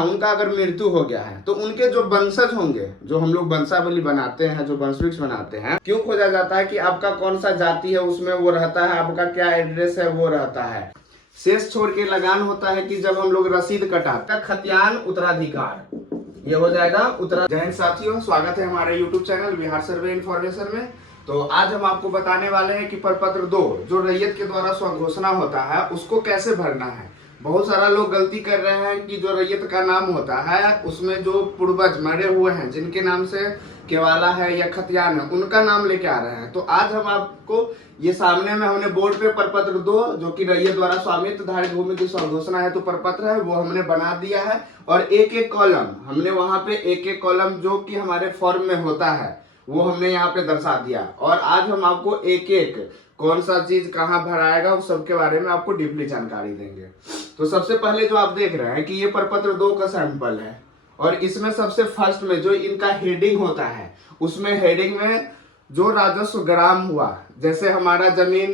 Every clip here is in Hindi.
उनका अगर मृत्यु हो गया है तो उनके जो वंशज होंगे, जो हम लोग वंशावली बनाते हैं, जो वंशवृक्ष बनाते हैं, क्यों खोजा जाता है कि आपका कौन सा जाति है उसमें वो रहता है, आपका क्या एड्रेस है वो रहता है। शेष छोड़ के लगान होता है कि जब हम लोग रसीद कटाते, खतियान उत्तराधिकार, ये हो जाएगा उत्तरा। जय हिंद साथियों, स्वागत है हमारे यूट्यूब चैनल बिहार सर्वे इन्फॉर्मेशन में। तो आज हम आपको बताने वाले हैं कि प्रपत्र 2 जो रैयत के द्वारा स्वघोषणा होता है उसको कैसे भरना है। बहुत सारा लोग गलती कर रहे हैं कि जो रैयत का नाम होता है उसमें जो पूर्वज मरे हुए हैं, जिनके नाम से केवाला है या खतियान है, उनका नाम लेके आ रहे हैं। तो आज हम आपको ये सामने में हमने बोर्ड पे प्रपत्र 2 जो कि रैयत द्वारा स्वामित्व धारित भूमि की स्वघोषणा है तो प्रपत्र है वो हमने बना दिया है। और एक एक कॉलम हमने वहां पे एक एक कॉलम जो कि हमारे फॉर्म में होता है वो हमने यहाँ पे दर्शा दिया। और आज हम आपको एक एक कौन सा चीज कहाँ भराएगा उस सब के बारे में आपको डीपली जानकारी देंगे। तो सबसे पहले जो आप देख रहे हैं कि ये प्रपत्र 2 का सैंपल है और इसमें सबसे फर्स्ट में जो इनका हेडिंग होता है उसमें हेडिंग में जो राजस्व ग्राम हुआ, जैसे हमारा जमीन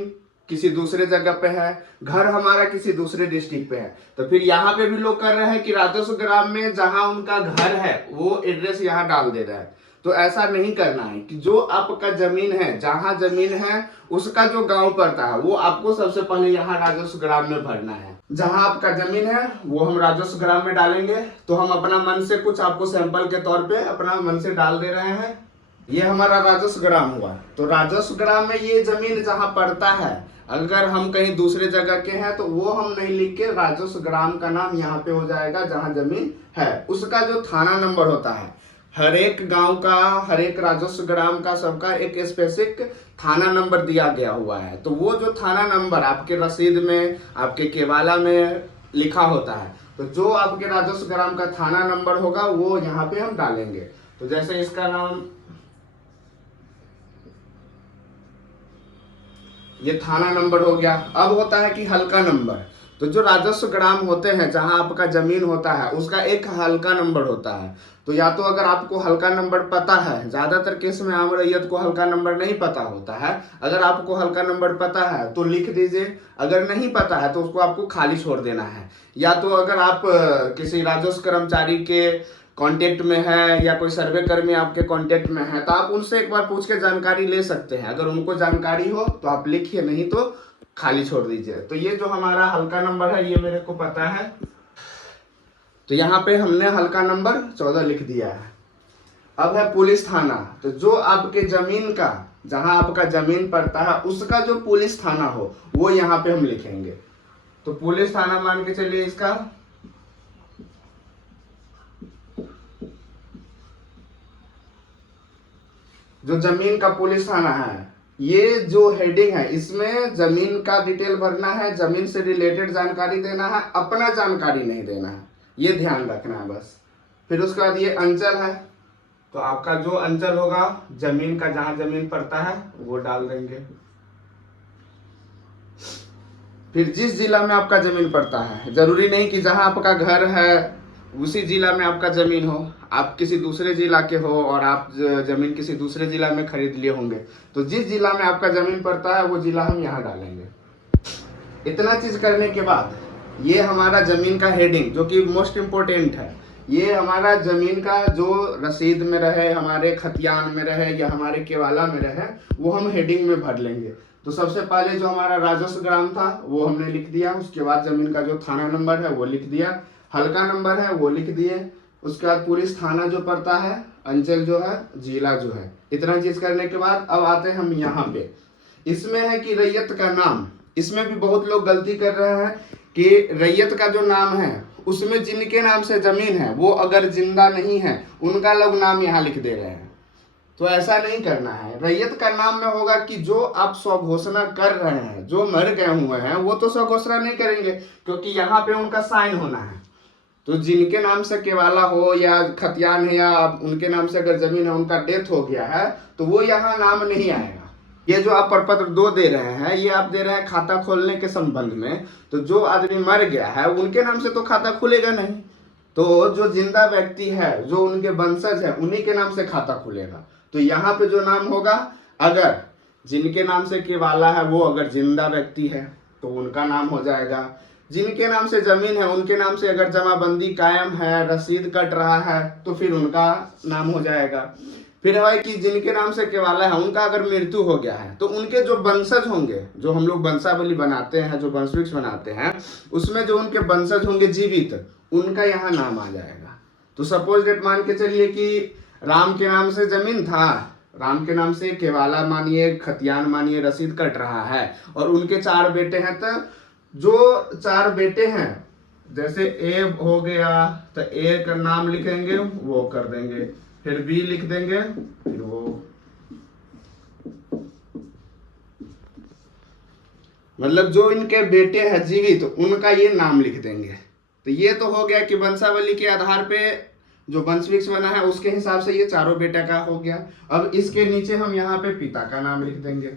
किसी दूसरे जगह पे है, घर हमारा किसी दूसरे डिस्ट्रिक्ट पे है, तो फिर यहाँ पे भी लोग कर रहे हैं कि राजस्व ग्राम में जहां उनका घर है वो एड्रेस यहाँ डाल दे रहा है। तो ऐसा नहीं करना है कि जो आपका जमीन है, जहां जमीन है उसका जो गांव पड़ता है वो आपको सबसे पहले यहाँ राजस्व ग्राम में भरना है। जहां आपका जमीन है वो हम राजस्व ग्राम में डालेंगे। तो हम अपना मन से कुछ आपको सैंपल के तौर पे अपना मन से डाल दे रहे हैं। ये हमारा राजस्व ग्राम हुआ। तो राजस्व ग्राम में ये जमीन जहां पड़ता है, अगर हम कहीं दूसरे जगह के हैं तो वो हम नहीं लिख के राजस्व ग्राम का नाम यहाँ पे हो जाएगा जहां जमीन है। उसका जो थाना नंबर होता है, हर एक गांव का, हर एक राजस्व ग्राम का, सबका एक स्पेसिफिक थाना नंबर दिया गया हुआ है। तो वो जो थाना नंबर आपके रसीद में, आपके केवाला में लिखा होता है, तो जो आपके राजस्व ग्राम का थाना नंबर होगा वो यहाँ पे हम डालेंगे। तो जैसे इसका नाम, ये थाना नंबर हो गया। अब होता है कि हल्का नंबर। तो जो राजस्व ग्राम होते हैं जहां आपका जमीन होता है उसका एक हल्का नंबर होता है। तो या तो अगर आपको हल्का नंबर पता है, ज्यादातर केस में आम रैयत को हल्का नंबर नहीं पता होता है, अगर आपको हल्का नंबर पता है तो लिख दीजिए, अगर नहीं पता है तो उसको आपको खाली छोड़ देना है। या तो अगर आप किसी राजस्व कर्मचारी के कांटेक्ट में है या कोई सर्वे कर्मी आपके कांटेक्ट में है तो आप उनसे एक बार पूछ के जानकारी ले सकते हैं। अगर उनको जानकारी हो तो आप लिखिए, नहीं तो खाली छोड़ दीजिए। तो ये जो हमारा हल्का नंबर है ये मेरे को पता है, तो यहाँ पे हमने हल्का नंबर 14 लिख दिया है। अब है पुलिस थाना। तो जो आपके जमीन का, जहां आपका जमीन पड़ता है उसका जो पुलिस थाना हो वो यहाँ पे हम लिखेंगे। तो पुलिस थाना मान के चलिए इसका जो जमीन का पुलिस थाना है, ये जो हेडिंग है इसमें जमीन का डिटेल भरना है, जमीन से रिलेटेड जानकारी देना है, अपना जानकारी नहीं देना है, ये ध्यान रखना है बस। फिर उसके बाद ये अंचल है, तो आपका जो अंचल होगा जमीन का, जहां जमीन पड़ता है वो डाल देंगे। फिर जिस जिला में आपका जमीन पड़ता है, जरूरी नहीं कि जहां आपका घर है उसी जिला में आपका जमीन हो, आप किसी दूसरे जिला के हो और आप जमीन किसी दूसरे जिला में खरीद लिए होंगे, तो जिस जिला में आपका जमीन पड़ता है वो जिला हम यहाँ डालेंगे। इतना चीज करने के बाद ये हमारा जमीन का हेडिंग जो कि मोस्ट इम्पोर्टेंट है, ये हमारा जमीन का जो रसीद में रहे, हमारे खतियान में रहे या हमारे केवाला में रहे, वो हम हेडिंग में भर लेंगे। तो सबसे पहले जो हमारा राजस्व ग्राम था वो हमने लिख दिया, उसके बाद जमीन का जो थाना नंबर है वो लिख दिया, हल्का नंबर है वो लिख दिए, उसके बाद पुलिस थाना जो पड़ता है, अंचल जो है, जिला जो है। इतना चीज करने के बाद अब आते हैं हम यहाँ पे। इसमें है कि रैयत का नाम, इसमें भी बहुत लोग गलती कर रहे हैं कि रैयत का जो नाम है उसमें जिनके नाम से जमीन है वो अगर जिंदा नहीं है उनका लोग नाम यहाँ लिख दे रहे हैं। तो ऐसा नहीं करना है। रैयत का नाम में होगा कि जो आप स्वघोषणा कर रहे हैं, जो मर गए हुए हैं वो तो स्वघोषणा नहीं करेंगे क्योंकि यहाँ पे उनका साइन होना है। तो जिनके नाम से केवाला हो या खतियान है या उनके नाम से अगर जमीन है, उनका डेथ हो गया है तो वो यहाँ नाम नहीं आएगा। ये जो आप प्रपत्र 2 दे रहे हैं ये आप दे रहे हैं खाता खोलने के संबंध में। तो जो आदमी मर गया है उनके नाम से तो खाता खुलेगा नहीं, तो जो जिंदा व्यक्ति है, जो उनके वंशज है, उन्हीं के नाम से खाता खुलेगा। तो यहाँ पे जो नाम होगा, अगर जिनके नाम से केवाला है वो अगर जिंदा व्यक्ति है तो उनका नाम हो जाएगा, जिनके नाम से जमीन है उनके नाम से अगर जमाबंदी कायम है, रसीद कट रहा है, तो फिर उनका नाम हो जाएगा। फिर है कि जिनके नाम से केवाला है उनका अगर मृत्यु हो गया है तो उनके जो वंशज होंगे, जो हम लोग वंशावली बनाते हैं, जो वंशवृक्ष बनाते हैं, उसमें जो उनके वंशज होंगे जीवित, उनका यहाँ नाम आ जाएगा। तो सपोज डेट मान के चलिए कि राम के नाम से जमीन था, राम के नाम से केवाला मानिए, खतियान मानिए, रसीद कट रहा है, और उनके 4 बेटे हैं। तो जो 4 बेटे हैं, जैसे ए हो गया तो ए का नाम लिखेंगे, वो कर देंगे, फिर बी लिख देंगे, फिर वो, मतलब जो इनके बेटे हैं जीवित उनका ये नाम लिख देंगे। तो ये तो हो गया कि वंशावली के आधार पे जो वंशवृक्ष बना है उसके हिसाब से ये चारों बेटा का हो गया। अब इसके नीचे हम यहाँ पे पिता का नाम लिख देंगे।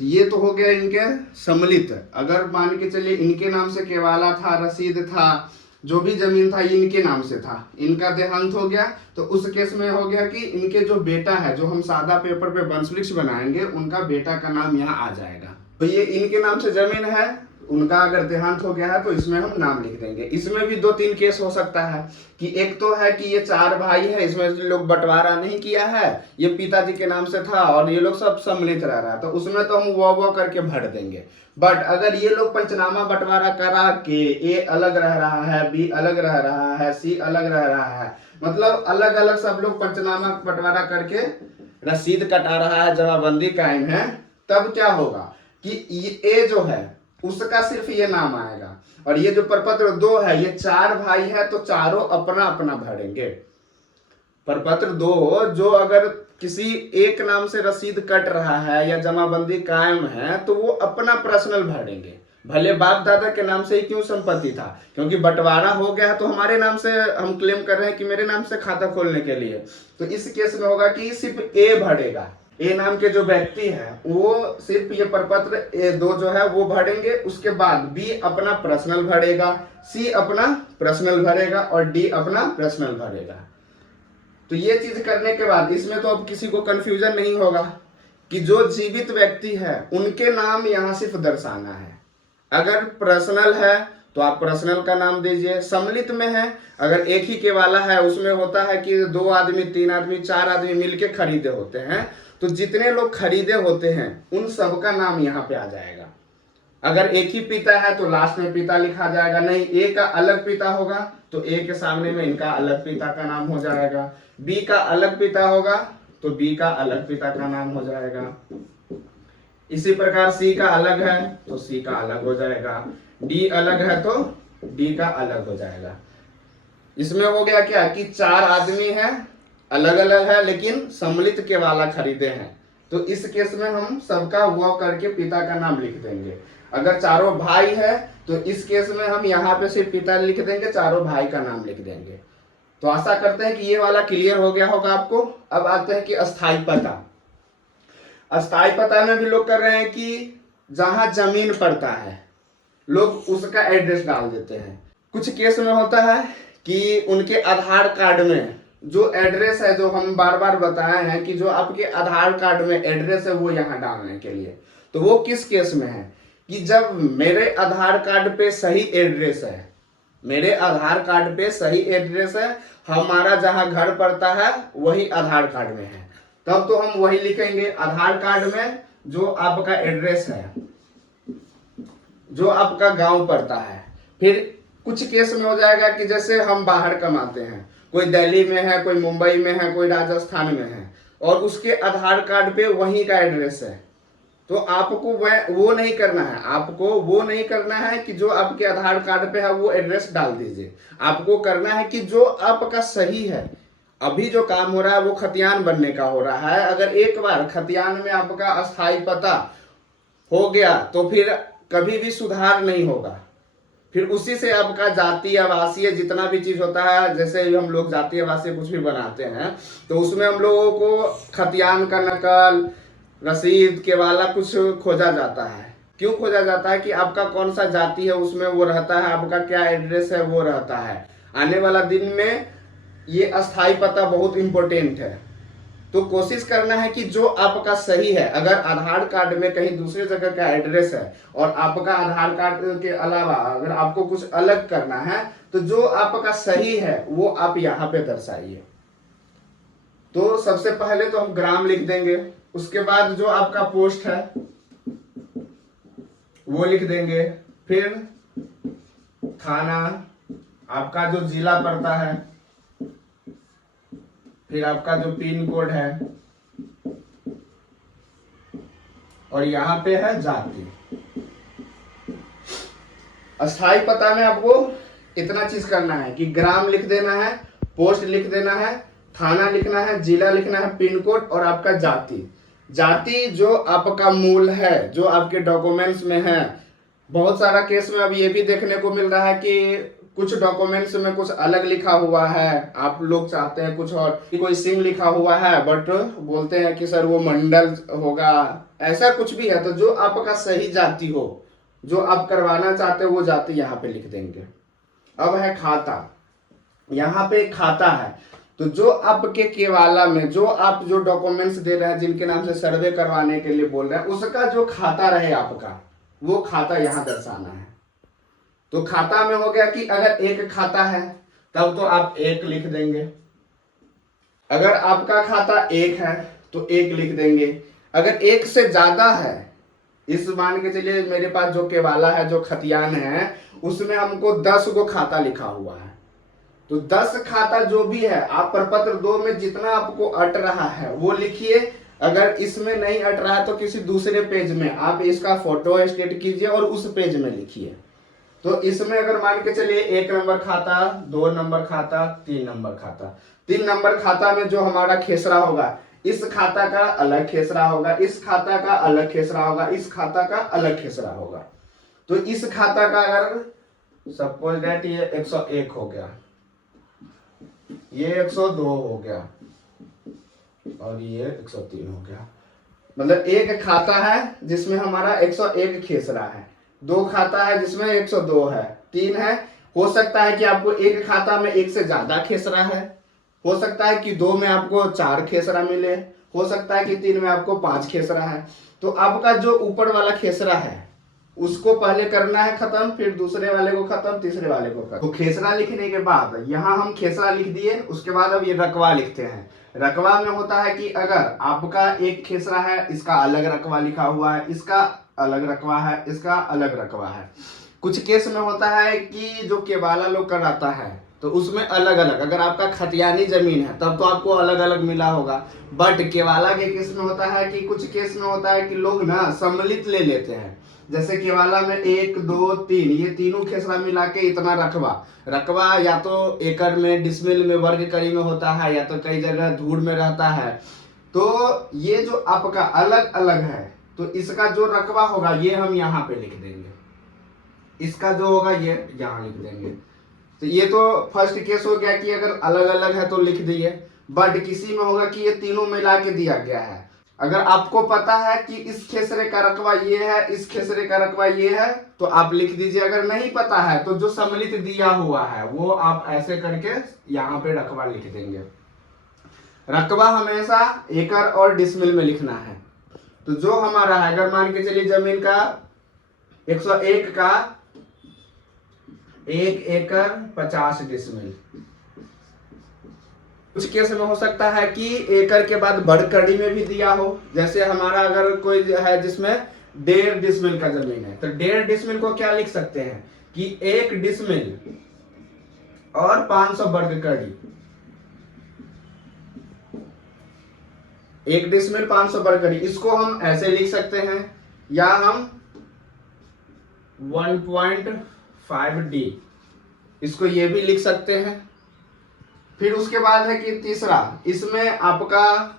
तो ये तो हो गया इनके सम्मिलित। अगर मान के चलिए इनके नाम से केवाला था, रसीद था, जो भी जमीन था इनके नाम से था, इनका देहांत हो गया, तो उस केस में हो गया कि इनके जो बेटा है, जो हम सादा पेपर पे वंशवृक्ष बनाएंगे, उनका बेटा का नाम यहाँ आ जाएगा। तो ये इनके नाम से जमीन है, उनका अगर देहांत हो गया है तो इसमें हम नाम लिख देंगे। इसमें भी 2-3 केस हो सकता है कि एक तो है कि ये 4 भाई है, इसमें लोग बंटवारा नहीं किया है, ये पिताजी के नाम से था और ये लोग सब सम्मिलित रह रहा है, तो उसमें तो हम वो करके भर देंगे। बट अगर ये लोग पंचनामा बंटवारा करा के ए अलग रह रहा है, बी अलग रह रहा है, सी अलग रह रहा है, मतलब अलग अलग सब लोग पंचनामा बंटवारा करके रसीद कटा रहा है, जमाबंदी कायम है, तब क्या होगा कि ए जो है उसका सिर्फ ये नाम आएगा, और ये जो प्रपत्र 2 है, ये 4 भाई है तो चारों अपना अपना भरेंगे। प्रपत्र 2 जो अगर किसी एक नाम से रसीद कट रहा है या जमाबंदी कायम है तो वो अपना पर्सनल भरेंगे, भले बाप दादा के नाम से ही क्यों संपत्ति था, क्योंकि बंटवारा हो गया तो हमारे नाम से हम क्लेम कर रहे हैं कि मेरे नाम से खाता खोलने के लिए। तो इस केस में होगा कि सिर्फ ए भरेगा, ए नाम के जो व्यक्ति है वो सिर्फ ये प्रपत्र A2 जो है वो भरेंगे, उसके बाद बी अपना पर्सनल भरेगा, सी अपना पर्सनल भरेगा और डी अपना पर्सनल भरेगा। तो ये चीज करने के बाद इसमें तो अब किसी को कंफ्यूजन नहीं होगा कि जो जीवित व्यक्ति है उनके नाम यहाँ सिर्फ दर्शाना है। अगर पर्सनल है तो आप पर्सनल का नाम दीजिए, सम्मिलित में है अगर एक ही केवाला है, उसमें होता है कि 2 आदमी, 3 आदमी, 4 आदमी मिलके खरीदे होते हैं, तो जितने लोग खरीदे होते हैं उन सबका नाम यहाँ पे आ जाएगा। अगर एक ही पिता है तो लास्ट में पिता लिखा जाएगा, नहीं ए का अलग पिता होगा तो ए के सामने में इनका अलग पिता का नाम हो जाएगा, बी का अलग पिता होगा तो बी का अलग पिता का नाम हो जाएगा, इसी प्रकार सी का अलग है तो सी का अलग हो जाएगा, डी अलग है तो डी का अलग हो जाएगा। इसमें हो गया क्या कि 4 आदमी है, अलग अलग है लेकिन सम्मिलित केवाला खरीदे हैं, तो इस केस में हम सबका वो करके पिता का नाम लिख देंगे। अगर चारों भाई है तो इस केस में हम यहाँ पे सिर्फ पिता लिख देंगे, चारों भाई का नाम लिख देंगे। तो आशा करते हैं कि ये वाला क्लियर हो गया होगा आपको। अब आते हैं कि अस्थाई पता। अस्थाई पता में भी लोग कर रहे हैं कि जहां जमीन पड़ता है लोग उसका एड्रेस डाल देते हैं। कुछ केस में होता है कि उनके आधार कार्ड में जो एड्रेस है, जो हम बार बार बताए हैं कि जो आपके आधार कार्ड में एड्रेस है वो यहाँ डालने के लिए, तो वो किस केस में है कि जब मेरे आधार कार्ड पे सही एड्रेस है, मेरे आधार कार्ड पे सही एड्रेस है, हमारा जहाँ घर पड़ता है वही आधार कार्ड में है, तब तो हम वही लिखेंगे। आधार कार्ड में जो आपका एड्रेस है, जो आपका गांव पड़ता है। फिर कुछ केस में हो जाएगा कि जैसे हम बाहर कमाते हैं, कोई दिल्ली में है, कोई मुंबई में है, कोई राजस्थान में है, और उसके आधार कार्ड पे वहीं का एड्रेस है, तो आपको वो नहीं करना है। आपको वो नहीं करना है कि जो आपके आधार कार्ड पे है वो एड्रेस डाल दीजिए। आपको करना है कि जो आपका सही है। अभी जो काम हो रहा है वो खतियान बनने का हो रहा है। अगर एक बार खतियान में आपका अस्थाई पता हो गया तो फिर कभी भी सुधार नहीं होगा। फिर उसी से आपका जातीय आवासीय जितना भी चीज होता है, जैसे हम लोग जातीय आवासीय कुछ भी बनाते हैं तो उसमें हम लोगों को खतियान का नकल, रसीद के वाला कुछ खोजा जाता है। क्यों खोजा जाता है कि आपका कौन सा जाति है उसमें वो रहता है, आपका क्या एड्रेस है वो रहता है। आने वाला दिन में ये अस्थाई पता बहुत इंपॉर्टेंट है। तो कोशिश करना है कि जो आपका सही है, अगर आधार कार्ड में कहीं दूसरे जगह का एड्रेस है और आपका आधार कार्ड के अलावा अगर आपको कुछ अलग करना है, तो जो आपका सही है वो आप यहाँ पे दर्शाइए। तो सबसे पहले तो हम ग्राम लिख देंगे, उसके बाद जो आपका पोस्ट है वो लिख देंगे, फिर थाना, आपका जो जिला पड़ता है, फिर आपका जो पिन कोड है, और यहाँ पे है जाति। अस्थाई पता में आपको इतना चीज करना है कि ग्राम लिख देना है, पोस्ट लिख देना है, थाना लिखना है, जिला लिखना है, पिन कोड और आपका जाति। जाति जो आपका मूल है, जो आपके डॉक्यूमेंट्स में है। बहुत सारा केस में अब ये भी देखने को मिल रहा है कि कुछ डॉक्यूमेंट्स में कुछ अलग लिखा हुआ है, आप लोग चाहते हैं कुछ और, कोई सिंह लिखा हुआ है बट बोलते हैं कि सर वो मंडल होगा, ऐसा कुछ भी है। तो जो आपका सही जाति हो, जो आप करवाना चाहते हो वो जाति यहाँ पे लिख देंगे। अब है खाता, यहाँ पे खाता है, तो जो आपके केवाला में जो आप जो डॉक्यूमेंट्स दे रहे हैं, जिनके नाम से सर्वे करवाने के लिए बोल रहे हैं, उसका जो खाता रहे आपका, वो खाता यहाँ दर्शाना है। तो खाता में हो गया कि अगर एक खाता है तब तो आप एक लिख देंगे, अगर आपका खाता एक है तो एक लिख देंगे। अगर एक से ज्यादा है, इस मान के चलिए मेरे पास जो केवाला है, जो खतियान है, उसमें हमको 10 को खाता लिखा हुआ है, तो 10 खाता जो भी है, आप प्रपत्र 2 में जितना आपको अट रहा है वो लिखिए। अगर इसमें नहीं अट रहा है तो किसी दूसरे पेज में आप इसका फोटो स्टेट कीजिए और उस पेज में लिखिए। तो इसमें अगर मान के चलिए 1 नंबर खाता, 2 नंबर खाता, 3 नंबर खाता, 3 नंबर खाता में जो हमारा खेसरा होगा, इस खाता का अलग खेसरा होगा, इस खाता का अलग खेसरा होगा, इस खाता का अलग खेसरा होगा। तो इस खाता का अगर सपोज दैट ये 101 हो गया, ये 102 हो गया और ये 103 हो गया, मतलब एक खाता है जिसमें हमारा 101 खेसरा है, 2 खाता है जिसमें 102 है, 3 है। हो सकता है कि आपको एक खाता में एक से ज्यादा खेसरा है, हो सकता है कि 2 में आपको 4 खेसरा मिले, हो सकता है कि 3 में आपको 5 खेसरा है। तो आपका जो ऊपर वाला खेसरा है उसको पहले करना है खत्म, फिर दूसरे वाले को खत्म, तीसरे वाले को खत्म। तो खेसरा लिखने के बाद यहाँ हम खेसरा लिख दिए, उसके बाद अब ये रकवा लिखते हैं। रकवा में होता है कि अगर आपका एक खेसरा है, इसका अलग रकवा लिखा हुआ है, इसका अलग रकवा है, इसका अलग रकवा है। कुछ केस में होता है कि जो केवाला लोग कराता है तो उसमें अलग अलग, अगर आपका खतियानी जमीन है तब तो आपको अलग अलग मिला होगा, बट केवाला के केस में होता है कि कुछ केस में होता है कि लोग ना सम्मिलित ले लेते हैं। जैसे केवाला में 1 2 3 ये तीनों खेसरा मिला के इतना रकबा, रकबा या तो एकड़ में, डिसमिल में, वर्ग कड़ी में होता है, या तो कई जगह धूड़ में रहता है। तो ये जो आपका अलग अलग है, तो इसका जो रकबा होगा ये हम यहाँ पे लिख देंगे, इसका जो होगा ये यहाँ लिख देंगे। तो ये तो फर्स्ट केस हो गया कि अगर अलग अलग है तो लिख दिए, बट किसी में होगा कि ये तीनों मिला के दिया गया है। अगर आपको पता है कि इस खेसरे का रकबा ये है, इस खेसरे का रकबा ये है, तो आप लिख दीजिए। अगर नहीं पता है तो जो सम्मिलित दिया हुआ है वो आप ऐसे करके यहाँ पे रकबा लिख देंगे। रकबा हमेशा एकड़ और डिसमिल में लिखना है। तो जो हमारा है, अगर मान के चलिए जमीन का 101 का 1 एकड़ 50 डिसमिल। कुछ केस में हो सकता है कि एकड़ के बाद बड़कड़ी में भी दिया हो, जैसे हमारा अगर कोई है जिसमें 1.5 डिसमिल का जमीन है, तो 1.5 डिसमिल को क्या लिख सकते हैं कि 1 डिसमिल और 500 वर्ग कड़ी, 1 डिसमिल 500 वर्ग कड़ी, इसको हम ऐसे लिख सकते हैं, या हम 1.5D इसको ये भी लिख सकते हैं। फिर उसके बाद है कि तीसरा, इसमें आपका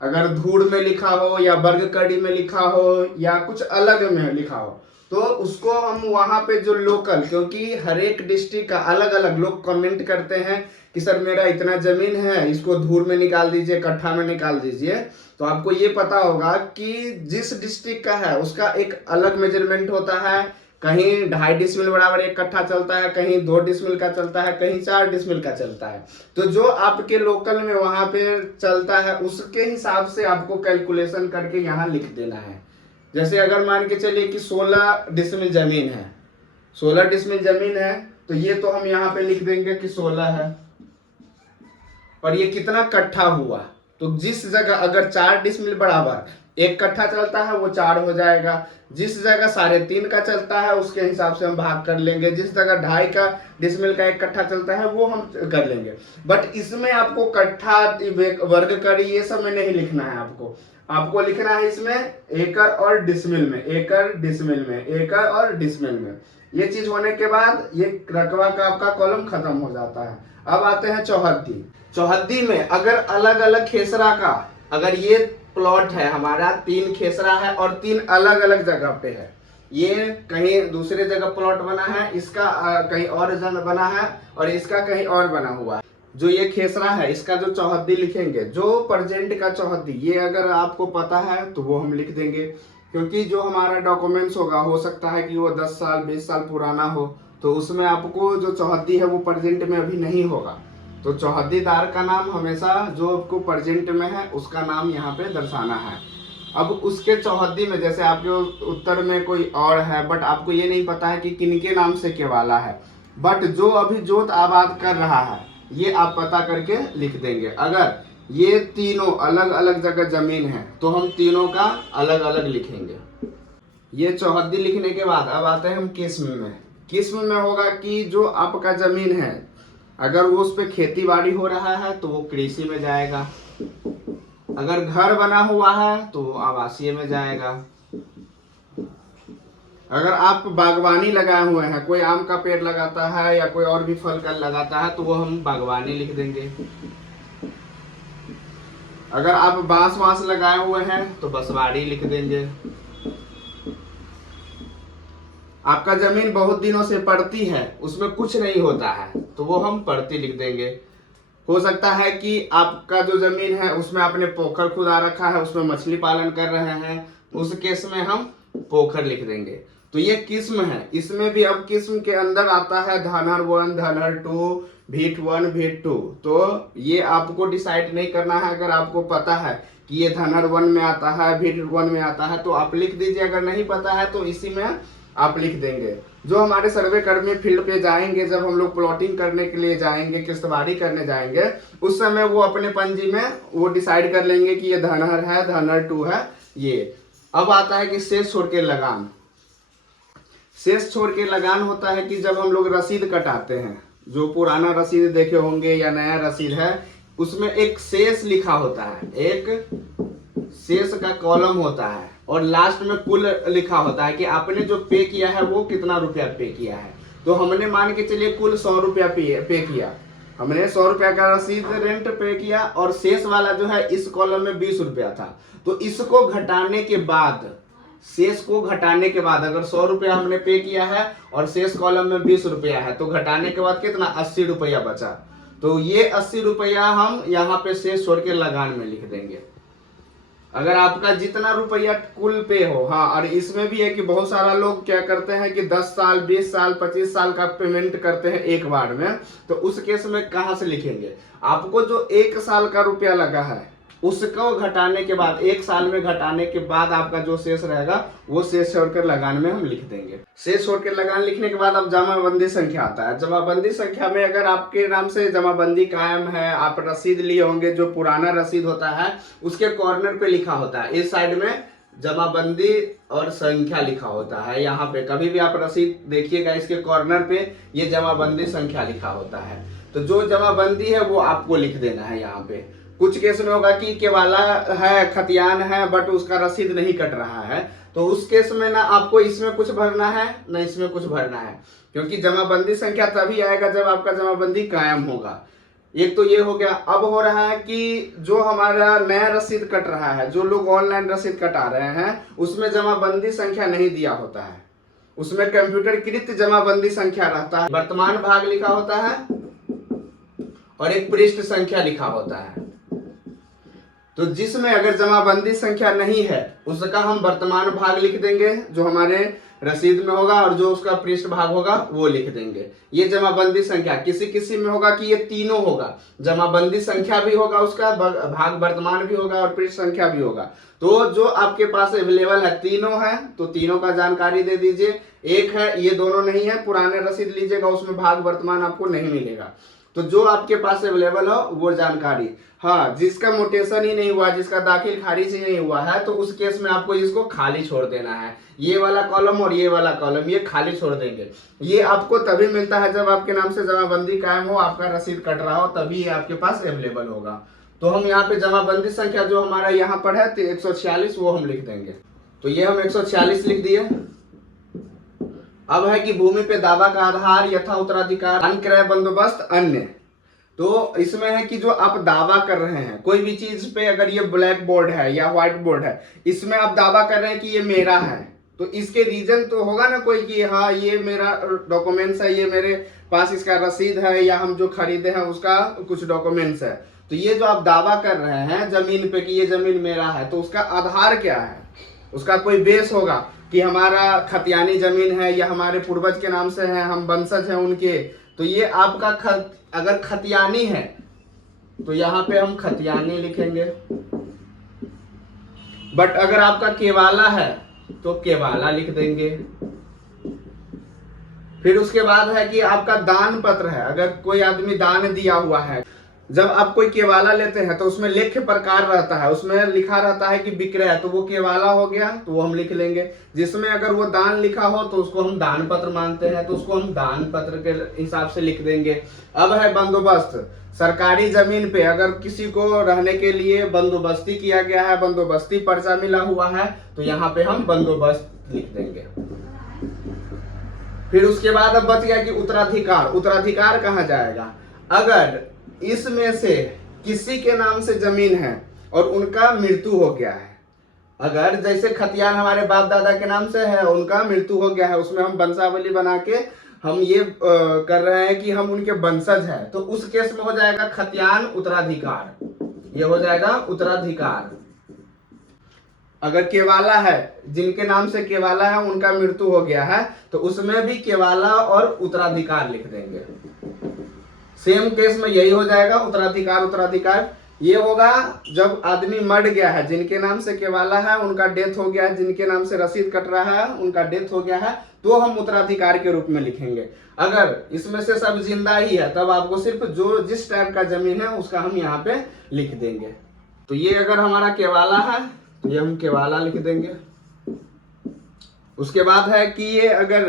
अगर धूड़ में लिखा हो या वर्ग कड़ी में लिखा हो या कुछ अलग में लिखा हो, तो उसको हम वहां पे जो लोकल, क्योंकि हर एक डिस्ट्रिक्ट का अलग अलग लोग कमेंट करते हैं कि सर मेरा इतना जमीन है, इसको धूड़ में निकाल दीजिए, कट्ठा में निकाल दीजिए। तो आपको ये पता होगा कि जिस डिस्ट्रिक्ट का है उसका एक अलग मेजरमेंट होता है, कहीं 2.5 डिसमिल बराबर 1 कट्ठा चलता है, कहीं 2 डिसमिल का चलता है, कहीं 4 डिसमिल का चलता है। तो जो आपके लोकल में वहां पे चलता है उसके हिसाब से आपको कैलकुलेशन करके यहाँ लिख देना है। जैसे अगर मान के चलिए कि 16 डिसमिल जमीन है, 16 डिसमिल जमीन है, तो ये तो हम यहाँ पे लिख देंगे कि 16 है। और ये कितना कट्ठा हुआ, तो जिस जगह अगर 4 डिसमिल बराबर 1 कट्ठा चलता है वो 4 हो जाएगा। जिस जगह 3.5 का चलता है उसके हिसाब से हम भाग कर लेंगे। जिस जगह 2.5 का डिसमिल का 1 कट्ठा चलता है वो हम कर लेंगे। बट इसमें आपको कट्ठा, वर्ग करी ये सब में नहीं लिखना है। आपको लिखना है इसमें एकड़ और डिसमिल में, एकड़ डिसमिल में, एकड़ और डिसमिल में। ये चीज होने के बाद ये रकबा का आपका कॉलम खत्म हो जाता है। अब आते हैं चौहद्दी। चौहद्दी में अगर अलग अलग खेसरा का, अगर ये प्लॉट है हमारा 3 खेसरा है और 3 अलग अलग जगह पे है, ये कहीं दूसरे जगह प्लॉट बना है, इसका कहीं और जगह बना है और इसका कहीं और बना हुआ है। जो ये खेसरा है इसका जो चौहद्दी लिखेंगे, जो प्रेजेंट का चौहद्दी, ये अगर आपको पता है तो वो हम लिख देंगे। क्योंकि जो हमारा डॉक्यूमेंट्स होगा, हो सकता है कि वो 10 साल 20 साल पुराना हो, तो उसमें आपको जो चौहद्दी है वो प्रेजेंट में अभी नहीं होगा। तो चौहद्दीदार का नाम हमेशा जो आपको प्रेजेंट में है उसका नाम यहाँ पे दर्शाना है। अब उसके चौहद्दी में जैसे आपके उत्तर में कोई और है, बट आपको ये नहीं पता है कि किनके नाम से केवाला है, बट जो अभी जोत आबाद कर रहा है ये आप पता करके लिख देंगे। अगर ये तीनों अलग अलग जगह जमीन है तो हम तीनों का अलग अलग लिखेंगे। ये चौहद्दी लिखने के बाद अब आते हैं हम किस्म में। किस्म में होगा कि जो आपका जमीन है अगर वो उस पर खेती बाड़ी हो रहा है तो वो कृषि में जाएगा। अगर घर बना हुआ है तो वो आवासीय में जाएगा। अगर आप बागवानी लगाए हुए हैं, कोई आम का पेड़ लगाता है या कोई और भी फल का लगाता है तो वो हम बागवानी लिख देंगे। अगर आप बांस वांस लगाए हुए हैं तो बसवाड़ी लिख देंगे। आपका जमीन बहुत दिनों से पड़ती है, उसमें कुछ नहीं होता है तो वो हम पड़ती लिख देंगे। हो सकता है कि आपका जो जमीन है उसमें आपने पोखर खुदा रखा है, उसमें मछली पालन कर रहे हैं, उस केस में हम पोखर लिख देंगे। तो ये किस्म है। इसमें भी अब किस्म के अंदर आता है धनहर 1, धनहर 2, भीट 1, भीट 2। तो ये आपको डिसाइड नहीं करना है। अगर आपको पता है कि ये धनहर 1 में आता है, भीट 1 में आता है तो आप लिख दीजिए। अगर नहीं पता है तो इसी में आप लिख देंगे। जो हमारे सर्वे कर्मी फील्ड पे जाएंगे, जब हम लोग प्लॉटिंग करने के लिए जाएंगे, किश्तवाड़ी करने जाएंगे, उस समय वो अपने पंजी में वो डिसाइड कर लेंगे कि ये धनहर है, धनहर 2 है ये। अब आता है कि शेष छोड़ के लगान। शेष छोड़ के लगान होता है कि जब हम लोग रसीद कटाते हैं, जो पुराना रसीद देखे होंगे या नया रसीद है, उसमें एक शेष लिखा होता है, एक शेष का कॉलम होता है और लास्ट में कुल लिखा होता है कि आपने जो पे किया है वो कितना रुपया पे किया है। तो हमने मान के चलिए कुल 100 रुपया पे किया, हमने 100 रुपया का रसीद रेंट पे किया और शेष वाला जो है इस कॉलम में 20 रुपया था। तो इसको घटाने के बाद, शेष को घटाने के बाद, अगर 100 रुपया हमने पे किया है और शेष कॉलम में 20 रुपया है तो घटाने के बाद कितना 80 रुपया बचा। तो ये 80 रुपया हम यहाँ पे शेष छोड़ के लगान में लिख देंगे। अगर आपका जितना रुपया कुल पे हो। हाँ, और इसमें भी है कि बहुत सारा लोग क्या करते हैं कि 10 साल 20 साल 25 साल का पेमेंट करते हैं एक बार में, तो उस केस में कहाँ से लिखेंगे? आपको जो 1 साल का रुपया लगा है उसको घटाने के बाद, 1 साल में घटाने के बाद आपका जो शेष रहेगा वो शेष छोड़कर लगान में हम लिख देंगे। शेष छोड़कर लगान लिखने के बाद अब जमाबंदी संख्या आता है। जमाबंदी संख्या में अगर आपके नाम से जमाबंदी कायम है, आप रसीद लिए होंगे, जो पुराना रसीद होता है उसके कॉर्नर पे लिखा होता है, इस साइड में जमाबंदी और संख्या लिखा होता है। यहाँ पे कभी भी आप रसीद देखिएगा, इसके कॉर्नर पे ये जमाबंदी संख्या लिखा होता है। तो जो जमाबंदी है वो आपको लिख देना है यहाँ पे। कुछ केस में होगा कि केवाला है, खतियान है, बट उसका रसीद नहीं कट रहा है, तो उस केस में ना आपको इसमें कुछ भरना है ना इसमें कुछ भरना है, क्योंकि जमाबंदी संख्या तभी आएगा जब आपका जमाबंदी कायम होगा। एक तो ये हो गया। अब हो रहा है कि जो हमारा नया रसीद कट रहा है, जो लोग ऑनलाइन रसीद कटा रहे हैं, उसमें जमाबंदी संख्या नहीं दिया होता है, उसमें कंप्यूटरकृत जमाबंदी संख्या रहता है। वर्तमान भाग लिखा होता है और एक पृष्ठ संख्या लिखा होता है। तो जिसमें अगर जमाबंदी संख्या नहीं है उसका हम वर्तमान भाग लिख देंगे जो हमारे रसीद में होगा, और जो उसका पृष्ठ भाग होगा वो लिख देंगे। ये जमाबंदी संख्या। किसी किसी में होगा कि ये तीनों होगा, जमाबंदी संख्या भी होगा, उसका भाग वर्तमान भी होगा और पृष्ठ संख्या भी होगा। तो जो आपके पास अवेलेबल है तीनों है तो तीनों का जानकारी दे दीजिए। एक है ये दोनों नहीं है, पुराने रसीद लीजिएगा उसमें भाग वर्तमान आपको नहीं मिलेगा। तो जो आपके पास अवेलेबल हो वो जानकारी। हाँ, जिसका मोटेशन ही नहीं हुआ, जिसका दाखिल खारिज ही नहीं हुआ है, तो उस केस में आपको इसको खाली छोड़ देना है। ये वाला कॉलम और ये वाला कॉलम ये खाली छोड़ देंगे। ये आपको तभी मिलता है जब आपके नाम से जमाबंदी कायम हो, आपका रसीद कट रहा हो, तभी ये आपके पास अवेलेबल होगा। तो हम यहाँ पे जमाबंदी संख्या जो हमारा यहाँ पर है 146 वो हम लिख देंगे। तो ये हम 146 लिख दिए। अब है कि भूमि पे दावा का आधार यथा उत्तराधिकार क्रय बंदोबस्त अन्य। तो इसमें है कि जो आप दावा कर रहे हैं कोई भी चीज पे, अगर ये ब्लैक बोर्ड है या व्हाइट बोर्ड है, इसमें आप दावा कर रहे हैं कि ये मेरा है, तो इसके रीजन तो होगा ना कोई कि हाँ ये मेरा डॉक्यूमेंट्स है, ये मेरे पास इसका रसीद है, या हम जो खरीदे हैं उसका कुछ डॉक्यूमेंट्स है। तो ये जो आप दावा कर रहे हैं जमीन पे कि ये जमीन मेरा है, तो उसका आधार क्या है? उसका कोई बेस होगा कि हमारा खतियानी जमीन है या हमारे पूर्वज के नाम से है, हम वंशज हैं उनके। तो ये आपका अगर खतियानी है तो यहाँ पे हम खतियानी लिखेंगे। बट अगर आपका केवाला है तो केवाला लिख देंगे। फिर उसके बाद है कि आपका दान पत्र है, अगर कोई आदमी दान दिया हुआ है। जब आप कोई केवाला लेते हैं तो उसमें लेख्य प्रकार रहता है, उसमें लिखा रहता है कि विक्रय है, तो वो केवाला हो गया, तो वो हम लिख लेंगे। जिसमें अगर वो दान लिखा हो तो उसको हम दान पत्र मानते हैं, तो उसको हम दान पत्र के हिसाब से लिख देंगे। अब है बंदोबस्त। सरकारी जमीन पे अगर किसी को रहने के लिए बंदोबस्ती किया गया है, बंदोबस्ती पर्चा मिला हुआ है, तो यहाँ पे हम बंदोबस्त लिख देंगे। फिर उसके बाद अब बच गया कि उत्तराधिकार। उत्तराधिकार कहाँ जाएगा? अगर इसमें से किसी के नाम से जमीन है और उनका मृत्यु हो गया है, अगर जैसे खतियान हमारे बाप दादा के नाम से है, उनका मृत्यु हो गया है, उसमें हम वंशावली बना के हम ये कर रहे हैं कि हम उनके वंशज हैं, तो उस केस में हो जाएगा खतियान उत्तराधिकार। ये हो जाएगा उत्तराधिकार। अगर केवाला है, जिनके नाम से केवाला है उनका मृत्यु हो गया है, तो उसमें भी केवाला और उत्तराधिकार लिख देंगे। सेम केस में यही हो जाएगा उत्तराधिकार उत्तराधिकार। ये होगा जब आदमी मर गया है, जिनके नाम से केवाला है उनका डेथ हो गया है, जिनके नाम से रसीद कट रहा है उनका डेथ हो गया है, तो हम उत्तराधिकार के रूप में लिखेंगे। अगर इसमें से सब जिंदा ही है तब आपको सिर्फ जो जिस टाइप का जमीन है उसका हम यहाँ पे लिख देंगे। तो ये अगर हमारा केवाला है तो ये हम केवाला लिख देंगे। उसके बाद है कि ये अगर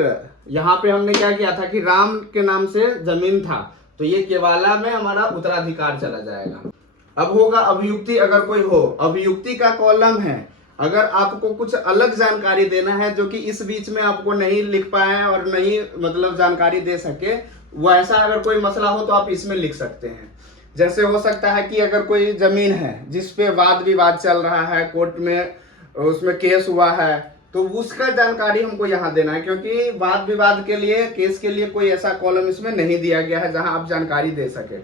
यहाँ पे हमने क्या किया था कि राम के नाम से जमीन था, तो ये केवाला में हमारा उत्तराधिकार चला जाएगा। अब होगा अभियुक्ति। अगर कोई हो, अभियुक्ति का कॉलम है, अगर आपको कुछ अलग जानकारी देना है जो कि इस बीच में आपको नहीं लिख पाए और नहीं मतलब जानकारी दे सके, वैसा अगर कोई मसला हो तो आप इसमें लिख सकते हैं। जैसे हो सकता है कि अगर कोई जमीन है जिसपे वाद विवाद चल रहा है, कोर्ट में उसमें केस हुआ है, तो उसका जानकारी हमको यहाँ देना है, क्योंकि वाद विवाद के लिए, केस के लिए कोई ऐसा कॉलम इसमें नहीं दिया गया है जहां आप जानकारी दे सके।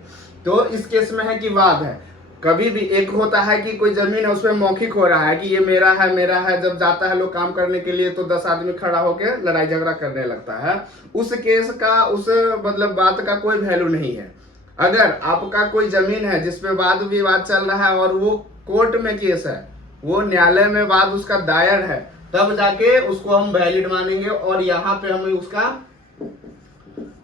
तो इस केस में है कि वाद है। कभी भी एक होता है कि कोई जमीन है उसमें मौखिक हो रहा है कि ये मेरा है मेरा है, जब जाता है लोग काम करने के लिए तो 10 आदमी खड़ा होकर लड़ाई झगड़ा करने लगता है। उस केस का, उस मतलब बात का कोई वैल्यू नहीं है। अगर आपका कोई जमीन है जिसपे वाद विवाद चल रहा है और वो कोर्ट में केस है, वो न्यायालय में वाद उसका दायर है, तब जाके उसको हम वैलिड मानेंगे। और यहाँ पे हमें उसका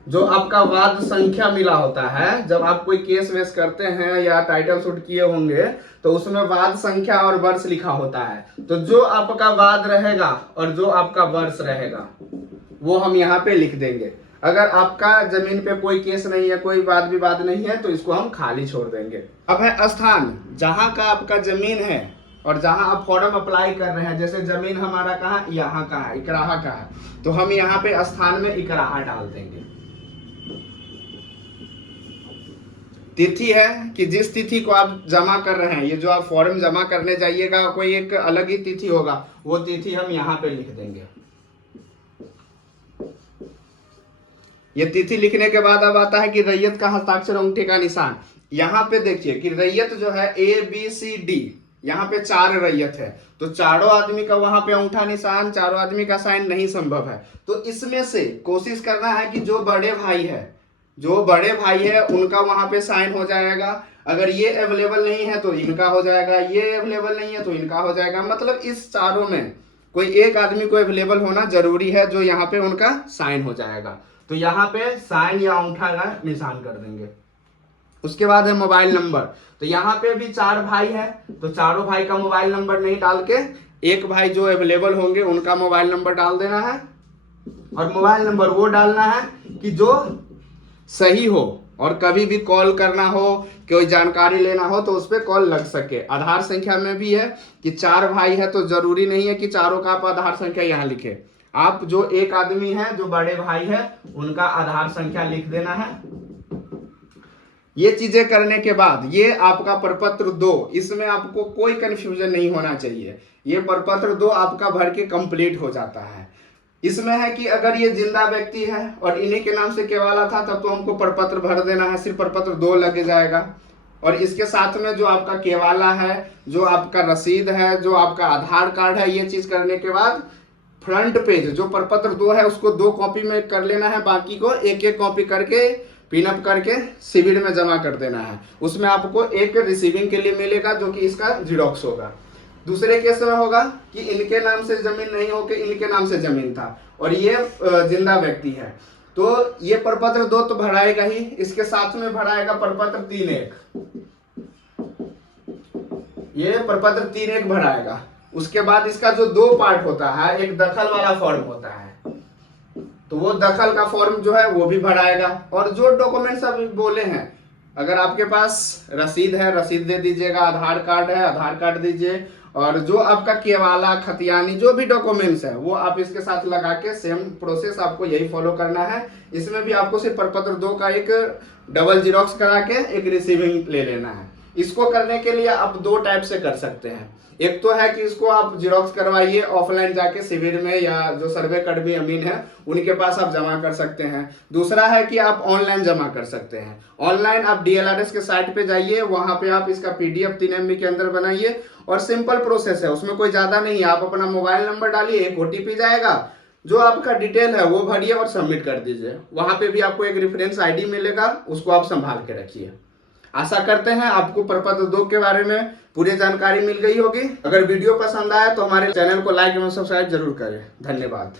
जो आपका वाद संख्या मिला होता है, जब आप कोई केस वेस करते हैं या टाइटल शूट किए होंगे तो उसमें वाद संख्या और वर्ष लिखा होता है। तो जो आपका वाद रहेगा और जो आपका वर्ष रहेगा वो हम यहाँ पे लिख देंगे। अगर आपका जमीन पे कोई केस नहीं है, कोई वाद विवाद नहीं है, तो इसको हम खाली छोड़ देंगे। अब है स्थान, जहां का आपका जमीन है और जहां आप फॉर्म अप्लाई कर रहे हैं। जैसे जमीन हमारा कहाँ, यहाँ का है, इकराहा का है, तो हम यहाँ पे स्थान में इकराहा डाल देंगे। तिथि है कि जिस तिथि को आप जमा कर रहे हैं, ये जो आप फॉर्म जमा करने जाइएगा कोई एक अलग ही तिथि होगा, वो तिथि हम यहाँ पे लिख देंगे। ये तिथि लिखने के बाद अब आता है कि रैयत का हस्ताक्षर अंगूठे का निशान। यहाँ पे देखिए कि रैयत जो है ABCD, यहाँ पे 4 रैयत है, तो चारों आदमी का वहां पे अंगूठा निशान, चारों आदमी का साइन नहीं संभव है। तो इसमें से कोशिश करना है कि जो बड़े भाई है उनका वहां पे साइन हो जाएगा। अगर ये अवेलेबल नहीं है तो इनका हो जाएगा, ये अवेलेबल नहीं है तो इनका हो जाएगा। मतलब इस चारों में कोई एक आदमी को अवेलेबल होना जरूरी है, जो यहाँ पे उनका साइन हो जाएगा। तो यहाँ पे साइन या अंगूठा का निशान कर देंगे। उसके बाद है मोबाइल नंबर। तो यहाँ पे भी 4 भाई है, तो चारों भाई का मोबाइल नंबर नहीं डाल के एक भाई जो अवेलेबल होंगे उनका मोबाइल नंबर डाल देना है। और मोबाइल नंबर वो डालना है कि जो सही हो, और कभी भी कॉल करना हो, कोई जानकारी लेना हो तो उस पर कॉल लग सके। आधार संख्या में भी है कि 4 भाई है, तो जरूरी नहीं है कि चारों का आप आधार संख्या यहाँ लिखे। आप जो एक आदमी है जो बड़े भाई है उनका आधार संख्या लिख देना है। ये चीजें करने के बाद ये आपका प्रपत्र 2, इसमें आपको कोई कंफ्यूजन नहीं होना चाहिए। ये प्रपत्र 2 आपका भर के कंप्लीट हो जाता है। इसमें है कि अगर ये जिंदा व्यक्ति है और इन्हीं के नाम से केवाला था तब तो हमको प्रपत्र भर देना है, सिर्फ प्रपत्र 2 लग जाएगा। और इसके साथ में जो आपका केवाला है, जो आपका रसीद है, जो आपका आधार कार्ड है, ये चीज करने के बाद फ्रंट पेज जो प्रपत्र 2 है उसको 2 कॉपी में कर लेना है, बाकी को एक एक कॉपी करके पिनअप करके शिविर में जमा कर देना है। उसमें आपको एक रिसीविंग के लिए मिलेगा जो कि इसका जीरोक्स होगा। दूसरे केस में होगा कि इनके नाम से जमीन नहीं होके इनके नाम से जमीन था और ये जिंदा व्यक्ति है, तो ये प्रपत्र 2 तो भराएगा ही, इसके साथ में भराएगा प्रपत्र 3-1। ये प्रपत्र 3-1 भराएगा। उसके बाद इसका जो 2 पार्ट होता है, एक दखल वाला फॉर्म होता है, तो वो दखल का फॉर्म जो है वो भी भराएगा। और जो डॉक्यूमेंट्स अभी बोले हैं, अगर आपके पास रसीद है रसीद दे दीजिएगा, आधार कार्ड है आधार कार्ड दीजिए, और जो आपका केवाला खतियानी जो भी डॉक्यूमेंट्स है वो आप इसके साथ लगा के सेम प्रोसेस आपको यही फॉलो करना है। इसमें भी आपको सिर्फ प्रपत्र 2 का एक डबल जीरोक्स करा के एक रिसीविंग ले लेना है। इसको करने के लिए आप 2 टाइप से कर सकते हैं। एक तो है कि इसको आप जीरोक्स करवाइए ऑफलाइन जाके शिविर में, या जो सर्वे कर्मी अमीन है उनके पास आप जमा कर सकते हैं। दूसरा है कि आप ऑनलाइन जमा कर सकते हैं। ऑनलाइन आप DLRS के साइट पे जाइए, वहां पे आप इसका PDF 3 MB के अंदर बनाइए, और सिंपल प्रोसेस है, उसमें कोई ज्यादा नहीं है। आप अपना मोबाइल नंबर डालिए, एक OTP जाएगा, जो आपका डिटेल है वो भरिए और सबमिट कर दीजिए। वहां पे भी आपको एक रेफरेंस ID मिलेगा, उसको आप संभाल के रखिए। आशा करते हैं आपको प्रपत्र 2 के बारे में पूरी जानकारी मिल गई होगी। अगर वीडियो पसंद आया तो हमारे चैनल को लाइक एवं सब्सक्राइब जरूर करें। धन्यवाद।